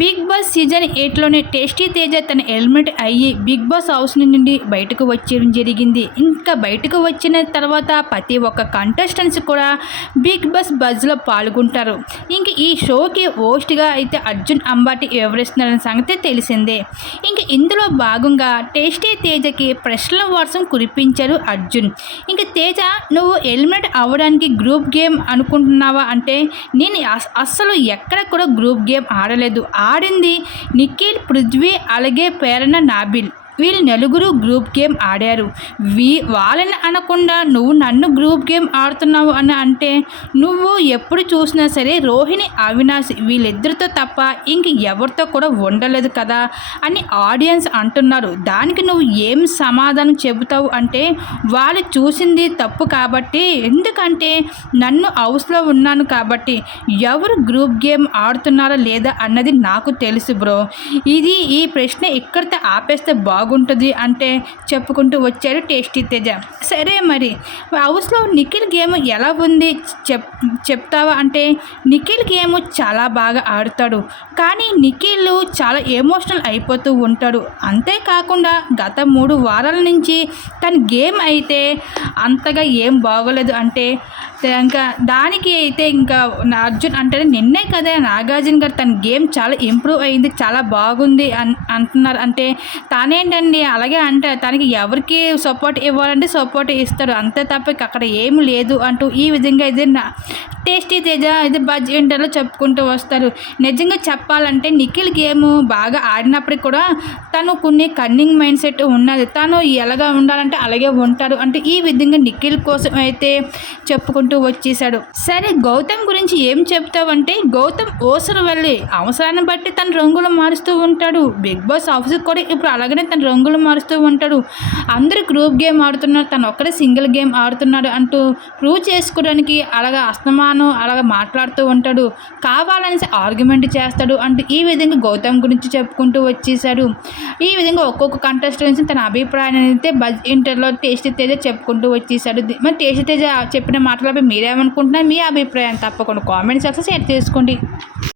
Big Boss season 8లోనే tasty Teja తన eliminate అయ్యి బిగ్ బాస్ హౌస్ నుండి బయటకు వచ్చేయడం జరిగింది. ఇంకా బయటకు వచ్చిన తర్వాత ప్రతి ఒక్క కంటెస్టెంట్స్ కూడా బిగ్ బాస్ బజ్లో పాల్గొంటారు. ఇంక ఈ షోకి హోస్ట్గా అయితే అర్జున్ అంబాటి వివరిస్తున్నారన్న సంగతి తెలిసిందే. ఇంక ఇందులో భాగంగా టేస్టీ తేజకి ప్రశ్నల వర్షం కురిపించారు అర్జున్. ఇంక తేజ, నువ్వు ఎలిమినేట్ అవ్వడానికి గ్రూప్ గేమ్ అనుకుంటున్నావా అంటే, నేను అస్సలు ఎక్కడ కూడా గ్రూప్ గేమ్ ఆడలేదు. ఆడింది నిఖిల్, పృథ్వీ, అలాగే ప్రేరణ, నాబిల్. వీళ్ళు నలుగురు గ్రూప్ గేమ్ ఆడారు. వాళ్ళని అనకుండా నువ్వు నన్ను గ్రూప్ గేమ్ ఆడుతున్నావు అని అంటే, నువ్వు ఎప్పుడు చూసినా సరే రోహిణి, అవినాష్ వీళ్ళిద్దరితో తప్ప ఇంక ఎవరితో కూడా ఉండలేదు కదా అని ఆడియన్స్ అంటున్నారు. దానికి నువ్వు ఏం సమాధానం చెబుతావు అంటే, వాళ్ళు చూసింది తప్పు కాబట్టి, ఎందుకంటే నన్ను హౌస్లో ఉన్నాను కాబట్టి ఎవరు గ్రూప్ గేమ్ ఆడుతున్నారా లేదా అన్నది నాకు తెలుసు బ్రో. ఈ ప్రశ్న ఇక్కడితో ఆపేస్తే బాగుంటుంది అంటే చెప్పుకుంటూ వచ్చాడు టేస్టీ తేజ. సరే మరి హౌస్లో నిఖిల్ గేమ్ ఎలా ఉంది చెప్తావా అంటే, నిఖిల్ గేమ్ చాలా బాగా ఆడుతాడు. కానీ నిఖిల్ చాలా ఎమోషనల్ అయిపోతూ ఉంటాడు. అంతేకాకుండా గత 3 వారాల నుంచి తన గేమ్ అయితే అంతగా ఏం బాగోలేదు. అంటే ఇంకా దానికి అయితే ఇంకా అర్జున్ అంటే, నిన్నే కదా నాగార్జున గారు తన గేమ్ చాలా ఇంప్రూవ్ అయింది, చాలా బాగుంది అంటున్నారు. అంటే తానేంటండి అలాగే అంటే, తనకి ఎవరికి సపోర్ట్ ఇవ్వాలంటే సపోర్ట్ ఇస్తారు, అంతే తప్ప అక్కడ ఏం లేదు అంటూ ఈ విధంగా అయితే టేస్టీ తేజ అయితే బజ్ ఇంటర్లో చెప్పుకుంటూ వస్తారు. నిజంగా చెప్పాలంటే నిఖిల్ గేమ్ బాగా ఆడినప్పటికి కూడా తను కొన్ని కన్నింగ్ మైండ్ సెట్ ఉన్నది. తను ఎలాగా ఉండాలంటే అలాగే ఉంటాడు అంటే ఈ విధంగా నిఖిల్ కోసం అయితే చెప్పుకుంటూ వచ్చేసాడు. సరే గౌతమ్ గురించి ఏం చెప్తావంటే, గౌతమ్ ఓసరు వెళ్ళి అవసరాన్ని బట్టి తన రంగులు మారుస్తూ ఉంటాడు. బిగ్ బాస్ ఆఫీస్కి కూడా ఇప్పుడు అలాగనే తన రంగులు మారుస్తూ ఉంటాడు. అందరూ గ్రూప్ గేమ్ ఆడుతున్నారు, తను ఒక్కడే సింగిల్ గేమ్ ఆడుతున్నాడు అంటూ ప్రూవ్ చేసుకోవడానికి అలాగా అస్తమానం అలాగా మాట్లాడుతూ ఉంటాడు. కావాలని ఆర్గ్యుమెంట్ చేస్తాడు అంటే ఈ విధంగా గౌతమ్ గురించి చెప్పుకుంటూ వచ్చేసాడు. ఈ విధంగా ఒక్కొక్క కంటెస్టెంట్స్ తన అభిప్రాయాన్ని అయితే బజ్ ఇంటర్లో టేస్టీ తేజ చెప్పుకుంటూ వచ్చేసాడు. మరి టేస్టీ తేజ చెప్పిన మాటలపై మీరేమనుకుంటున్నారు? మీ అభిప్రాయాన్ని తప్పకుండా కామెంట్ సెక్షన్ షేర్ చేసుకోండి.